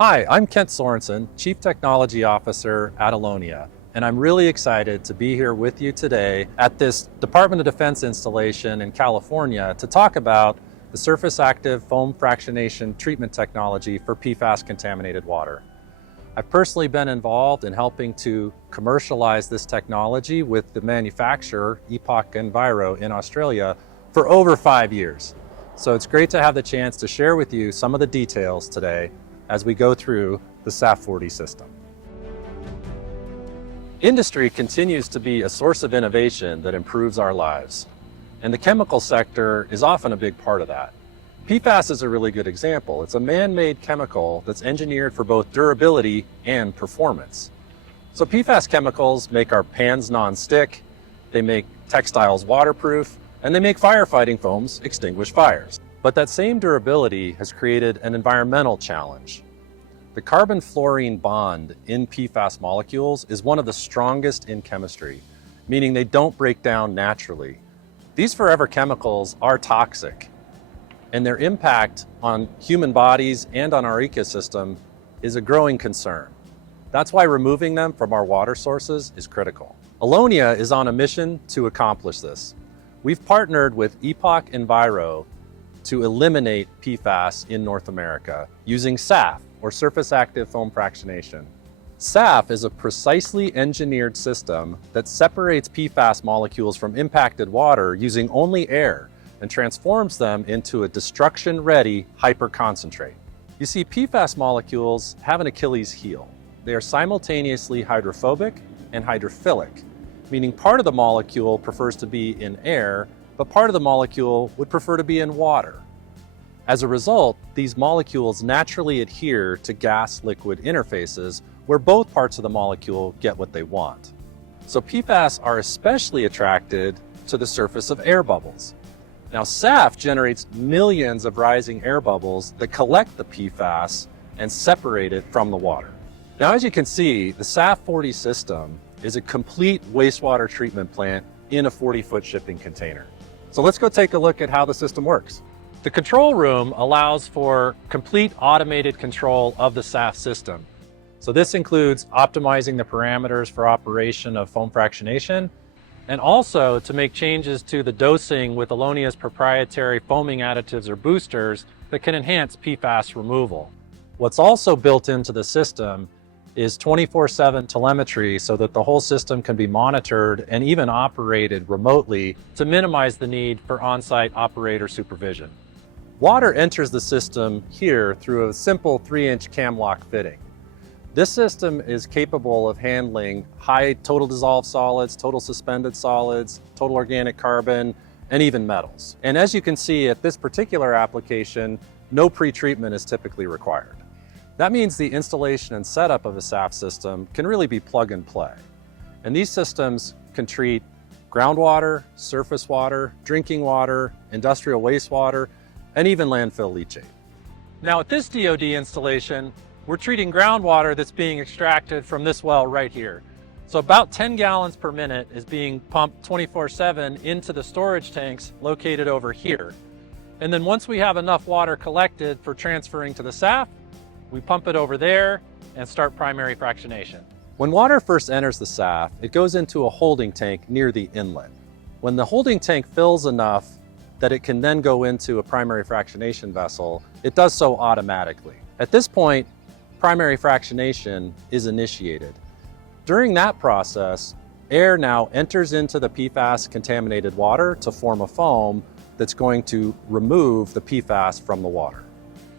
Hi, I'm Kent Sorensen, Chief Technology Officer at Alonia, and I'm really excited to be here with you today at this Department of Defense installation in California to talk about the surface active foam fractionation treatment technology for PFAS contaminated water. I've personally been involved in helping to commercialize this technology with the manufacturer, Epoch Enviro in Australia, for over 5 years. So it's great to have the chance to share with you some of the details today as we go through the SAFF 40 system. Industry continues to be a source of innovation that improves our lives, and the chemical sector is often a big part of that. PFAS is a really good example. It's a man-made chemical that's engineered for both durability and performance. So PFAS chemicals make our pans non-stick, they make textiles waterproof, and they make firefighting foams extinguish fires. But that same durability has created an environmental challenge. The carbon-fluorine bond in PFAS molecules is one of the strongest in chemistry, meaning they don't break down naturally. These forever chemicals are toxic, and their impact on human bodies and on our ecosystem is a growing concern. That's why removing them from our water sources is critical. Alonia is on a mission to accomplish this. We've partnered with Epoch Enviro to eliminate PFAS in North America using SAFF, or surface active foam fractionation. SAFF is a precisely engineered system that separates PFAS molecules from impacted water using only air and transforms them into a destruction-ready hyperconcentrate. You see, PFAS molecules have an Achilles heel. They are simultaneously hydrophobic and hydrophilic, meaning part of the molecule prefers to be in air, but part of the molecule would prefer to be in water. As a result, these molecules naturally adhere to gas-liquid interfaces where both parts of the molecule get what they want. So PFAS are especially attracted to the surface of air bubbles. Now, SAFF generates millions of rising air bubbles that collect the PFAS and separate it from the water. Now, as you can see, the SAFF 40 system is a complete wastewater treatment plant in a 40-foot shipping container. So let's go take a look at how the system works. The control room allows for complete automated control of the SAFF system. So this includes optimizing the parameters for operation of foam fractionation, and also to make changes to the dosing with Alonia's proprietary foaming additives or boosters that can enhance PFAS removal. What's also built into the system is 24/7 telemetry so that the whole system can be monitored and even operated remotely to minimize the need for on-site operator supervision. Water enters the system here through a simple 3-inch cam lock fitting. This system is capable of handling high total dissolved solids, total suspended solids, total organic carbon, and even metals. And as you can see at this particular application, no pre-treatment is typically required. That means the installation and setup of a SAFF system can really be plug and play. And these systems can treat groundwater, surface water, drinking water, industrial wastewater, and even landfill leachate. Now at this DoD installation, we're treating groundwater that's being extracted from this well right here. So about 10 gallons per minute is being pumped 24/7 into the storage tanks located over here. And then once we have enough water collected for transferring to the SAFF, we pump it over there and start primary fractionation. When water first enters the SAFF, it goes into a holding tank near the inlet. When the holding tank fills enough that it can then go into a primary fractionation vessel, it does so automatically. At this point, primary fractionation is initiated. During that process, air now enters into the PFAS contaminated water to form a foam that's going to remove the PFAS from the water.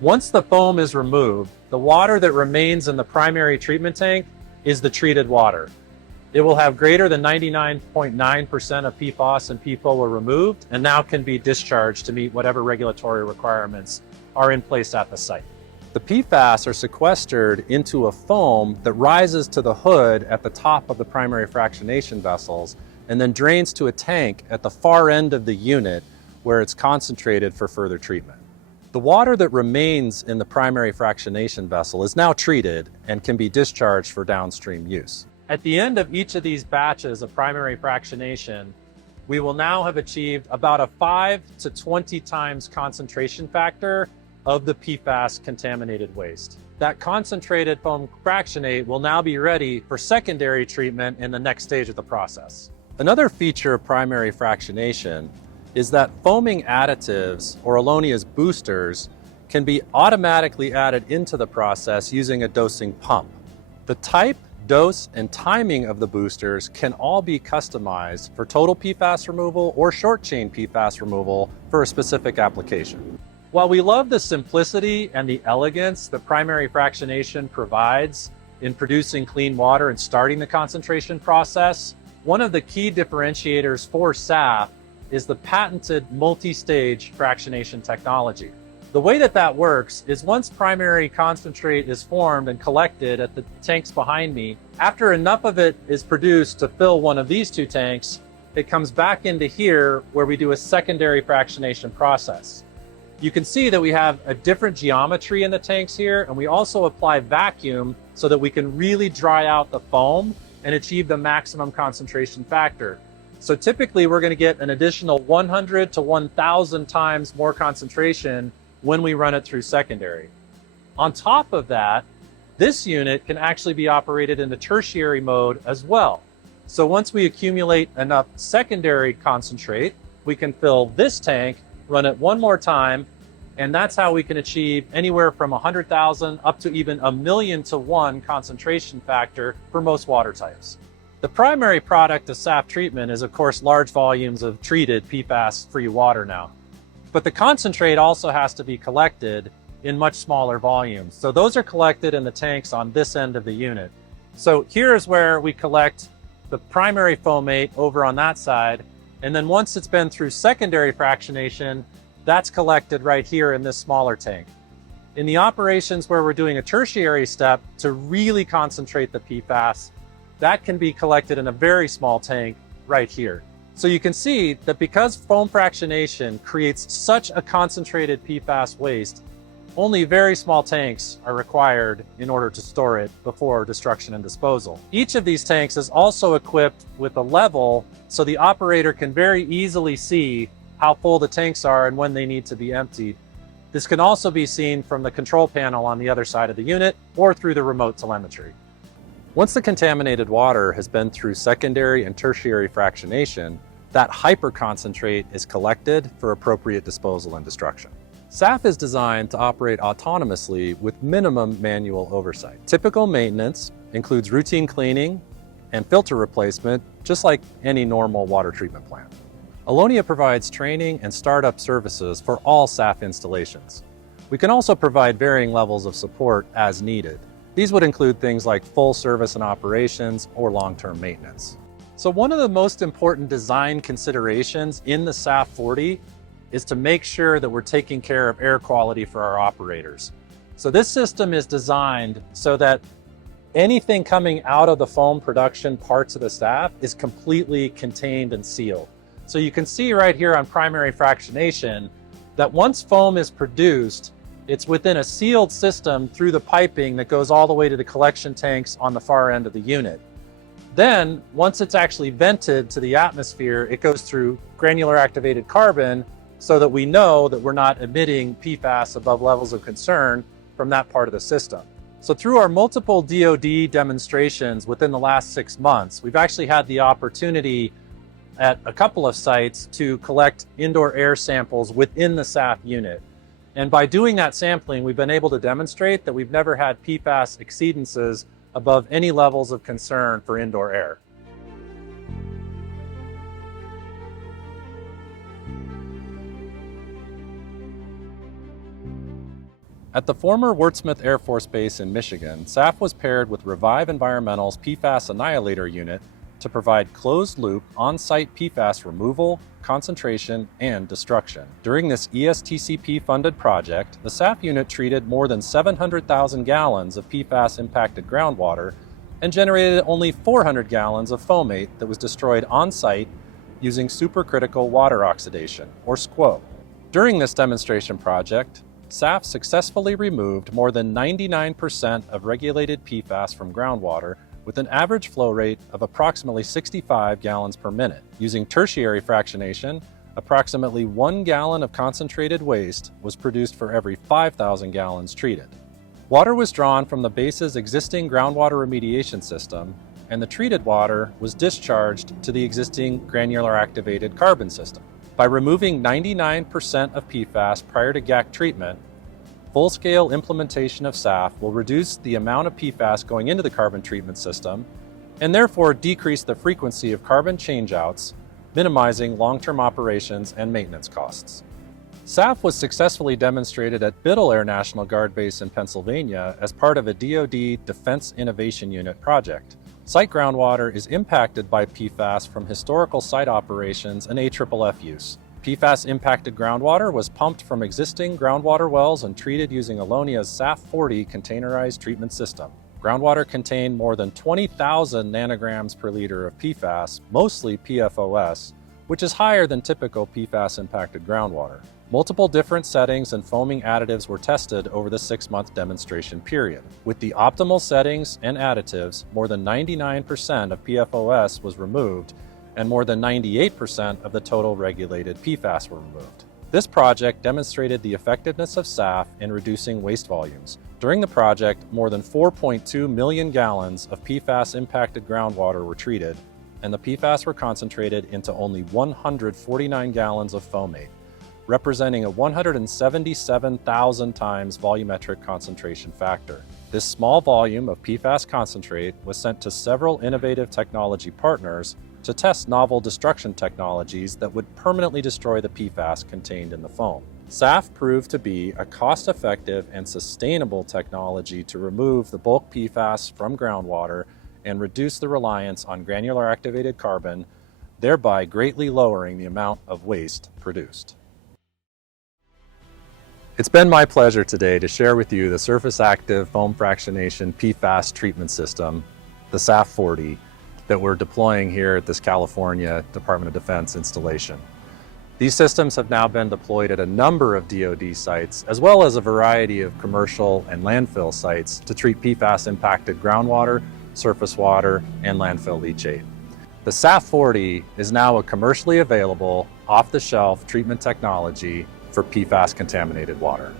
Once the foam is removed, the water that remains in the primary treatment tank is the treated water. It will have greater than 99.9% of PFOS and PFOA removed and now can be discharged to meet whatever regulatory requirements are in place at the site. The PFAS are sequestered into a foam that rises to the hood at the top of the primary fractionation vessels and then drains to a tank at the far end of the unit where it's concentrated for further treatment. The water that remains in the primary fractionation vessel is now treated and can be discharged for downstream use. At the end of each of these batches of primary fractionation, we will now have achieved about a 5 to 20 times concentration factor of the PFAS contaminated waste. That concentrated foam fractionate will now be ready for secondary treatment in the next stage of the process. Another feature of primary fractionation is that foaming additives, or Allonia's boosters, can be automatically added into the process using a dosing pump. The type, dose, and timing of the boosters can all be customized for total PFAS removal or short-chain PFAS removal for a specific application. While we love the simplicity and the elegance that primary fractionation provides in producing clean water and starting the concentration process, one of the key differentiators for SAFF is the patented multi-stage fractionation technology. The way that works is once primary concentrate is formed and collected at the tanks behind me, after enough of it is produced to fill one of these two tanks, it comes back into here where we do a secondary fractionation process. You can see that we have a different geometry in the tanks here, and we also apply vacuum so that we can really dry out the foam and achieve the maximum concentration factor. So typically we're going to get an additional 100 to 1,000 times more concentration when we run it through secondary. On top of that, this unit can actually be operated in the tertiary mode as well. So once we accumulate enough secondary concentrate, we can fill this tank, run it one more time, and that's how we can achieve anywhere from 100,000 up to even 1,000,000 to 1 concentration factor for most water types. The primary product of SAFF treatment is, of course, large volumes of treated PFAS-free water now. But the concentrate also has to be collected in much smaller volumes. So those are collected in the tanks on this end of the unit. So here's where we collect the primary fomate over on that side. And then once it's been through secondary fractionation, that's collected right here in this smaller tank. In the operations where we're doing a tertiary step to really concentrate the PFAS, that can be collected in a very small tank right here. So you can see that because foam fractionation creates such a concentrated PFAS waste, only very small tanks are required in order to store it before destruction and disposal. Each of these tanks is also equipped with a level so the operator can very easily see how full the tanks are and when they need to be emptied. This can also be seen from the control panel on the other side of the unit or through the remote telemetry. Once the contaminated water has been through secondary and tertiary fractionation, that hyperconcentrate is collected for appropriate disposal and destruction. SAFF is designed to operate autonomously with minimum manual oversight. Typical maintenance includes routine cleaning and filter replacement, just like any normal water treatment plant. Allonia provides training and startup services for all SAFF installations. We can also provide varying levels of support as needed. These would include things like full service and operations or long-term maintenance. So one of the most important design considerations in the SAFF 40 is to make sure that we're taking care of air quality for our operators. So this system is designed so that anything coming out of the foam production parts of the SAFF is completely contained and sealed. So you can see right here on primary fractionation that once foam is produced, it's within a sealed system through the piping that goes all the way to the collection tanks on the far end of the unit. Then, once it's actually vented to the atmosphere, it goes through granular activated carbon so that we know that we're not emitting PFAS above levels of concern from that part of the system. So through our multiple DoD demonstrations within the last 6 months, we've actually had the opportunity at a couple of sites to collect indoor air samples within the SAFF unit. And by doing that sampling, we've been able to demonstrate that we've never had PFAS exceedances above any levels of concern for indoor air. At the former Wurtsmith Air Force Base in Michigan, SAFF was paired with Revive Environmental's PFAS Annihilator unit to provide closed-loop, on-site PFAS removal, concentration, and destruction. During this ESTCP-funded project, the SAFF unit treated more than 700,000 gallons of PFAS-impacted groundwater and generated only 400 gallons of fomate that was destroyed on-site using supercritical water oxidation, or SQO. During this demonstration project, SAFF successfully removed more than 99% of regulated PFAS from groundwater with an average flow rate of approximately 65 gallons per minute. Using tertiary fractionation, approximately 1 gallon of concentrated waste was produced for every 5,000 gallons treated. Water was drawn from the base's existing groundwater remediation system, and the treated water was discharged to the existing granular activated carbon system. By removing 99% of PFAS prior to GAC treatment, full-scale implementation of SAFF will reduce the amount of PFAS going into the carbon treatment system and therefore decrease the frequency of carbon changeouts, minimizing long-term operations and maintenance costs. SAFF was successfully demonstrated at Biddle Air National Guard Base in Pennsylvania as part of a DoD Defense Innovation Unit project. Site groundwater is impacted by PFAS from historical site operations and AFFF use. PFAS-impacted groundwater was pumped from existing groundwater wells and treated using Allonia's SAFF-40 containerized treatment system. Groundwater contained more than 20,000 nanograms per liter of PFAS, mostly PFOS, which is higher than typical PFAS-impacted groundwater. Multiple different settings and foaming additives were tested over the 6-month demonstration period. With the optimal settings and additives, more than 99% of PFOS was removed, and more than 98% of the total regulated PFAS were removed. This project demonstrated the effectiveness of SAFF in reducing waste volumes. During the project, more than 4.2 million gallons of PFAS-impacted groundwater were treated, and the PFAS were concentrated into only 149 gallons of fomate, representing a 177,000 times volumetric concentration factor. This small volume of PFAS concentrate was sent to several innovative technology partners to test novel destruction technologies that would permanently destroy the PFAS contained in the foam. SAFF proved to be a cost-effective and sustainable technology to remove the bulk PFAS from groundwater and reduce the reliance on granular activated carbon, thereby greatly lowering the amount of waste produced. It's been my pleasure today to share with you the surface active foam fractionation PFAS treatment system, the SAFF-40, that we're deploying here at this California Department of Defense installation. These systems have now been deployed at a number of DoD sites, as well as a variety of commercial and landfill sites to treat PFAS-impacted groundwater, surface water, and landfill leachate. The SAFF-40 is now a commercially available, off-the-shelf treatment technology for PFAS-contaminated water.